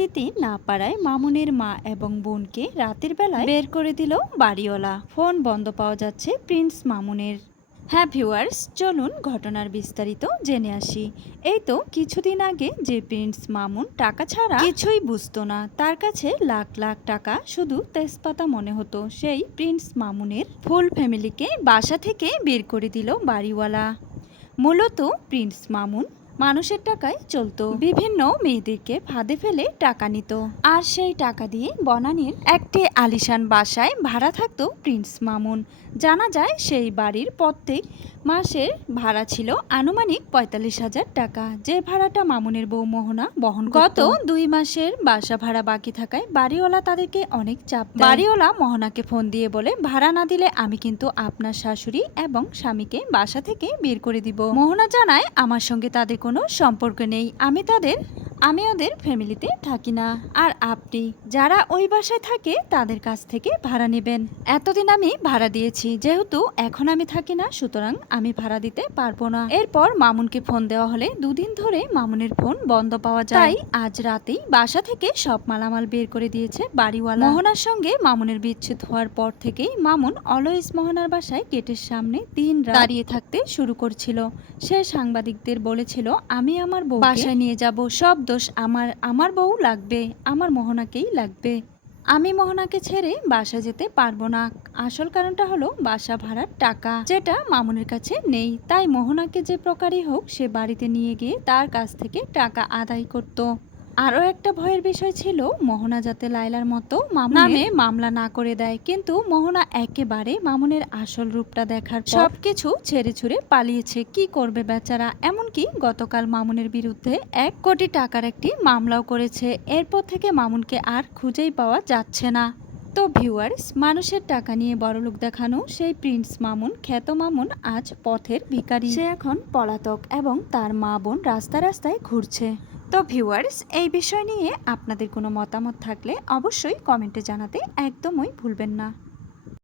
দিতে না পারায় মামুনের মা এবং বোনকে রাতের বেলায় বের করে দিল বাড়িওয়ালা। ফোন বন্ধ পাওয়া যাচ্ছে প্রিন্স মামুনের। হ্যাঁ ভিউয়ার্স, চলুন ঘটনার বিস্তারিত জেনে আসি। এই তো কিছুদিন আগে যে প্রিন্স মামুন টাকা ছাড়া কিছুই বুঝতো না, তার কাছে লাখ লাখ টাকা শুধু তেজপাতা মনে হতো, সেই প্রিন্স মামুনের ফুল ফ্যামিলিকে বাসা থেকে বের করে দিল বাড়িওয়ালা। মূলত প্রিন্স মামুন মানুষের টাকায় চলতো, বিভিন্ন মেয়েদেরকে ফাঁদে ফেলে টাকা নিত, আর সেই টাকা দিয়ে বনানীর একটি আলিশান বাসায় ভাড়া থাকতো প্রিন্স মামুন। জানা যায় সেই বাড়ির প্রত্যেক মাসের ভাড়া ছিল আনুমানিক ৪৫,০০০ টাকা, যে ভাড়াটা মামুনের বউ মোহনা বহন করত। গত ২ মাসের বাসা ভাড়া বাকি থাকায় বাড়িওয়ালা তাদেরকে অনেক চাপ দেয়। বাড়িওয়ালা মোহনাকে ফোন দিয়ে বলে, ভাড়া না দিলে আমি কিন্তু আপনার শাশুড়ি এবং স্বামীকে বাসা থেকে বের করে দিব। মোহনা জানায়, আমার সঙ্গে তাদের কোনো সম্পর্ক নেই, আমি ওদের ফ্যামিলিতে থাকি না, আর আপনি যারা ওই বাসায় থাকে তাদের কাছ থেকে ভাড়া নেবেন। এতদিন আমি ভাড়া দিয়েছি, যেহেতু এখন আমি থাকি না, সুতরাং আমি ভাড়া দিতে পারবো না। এরপর মামুনকে ফোন দেওয়া হলে দুদিন ধরে মামুনের ফোন বন্ধ পাওয়া যায়, তাই আজ রাতেই বাসা থেকে সব মালামাল বের করে দিয়েছে বাড়িওয়ালা। মোহনার সঙ্গে মামুনের বিচ্ছেদ হওয়ার পর থেকেই মামুন অলওয়েজ মোহনার বাসায় গেটের সামনে দিন রাত দাঁড়িয়ে থাকতে শুরু করছিল। সে সাংবাদিকদের বলেছিল, আমি আমার বউ বাসায় নিয়ে যাব, সব দোষ আমার বউ লাগবে, আমার মোহনাকেই লাগবে, আমি মোহনাকে ছেড়ে বাসা যেতে পারবো না। আসল কারণটা হলো বাসা ভাড়ার টাকা, যেটা মামুনের কাছে নেই, তাই মোহনাকে যে প্রকারই হোক সে বাড়িতে নিয়ে গিয়ে তার কাছ থেকে টাকা আদায় করত। আরও একটা ভয়ের বিষয় ছিল, মোহনা যাতে লাইলার মতো মামুন নামে মামলা না করে দেয়, কিন্তু মোহনা একেবারে মামুনের আসল রূপটা দেখার পর সবকিছু ছেড়ে ছুড়ে পালিয়েছে। কি করবে বেচারা, এমনকি গতকাল মামুনের বিরুদ্ধে ১ কোটি টাকার একটি মামলাও করেছে। এরপর থেকে মামুনকে আর খুঁজেই পাওয়া যাচ্ছে না। তো ভিউয়ার্স, মানুষের টাকা নিয়ে বড়লোক দেখানো সেই প্রিন্স মামুন, খ্যাত মামুন আজ পথের ভিখারি। সে এখন পলাতক এবং তার মা বোন রাস্তায় রাস্তায় ঘুরছে। তো ভিউয়ার্স, এই বিষয় নিয়ে আপনাদের কোনো মতামত থাকলে অবশ্যই কমেন্টে জানাতে একদমই ভুলবেন না।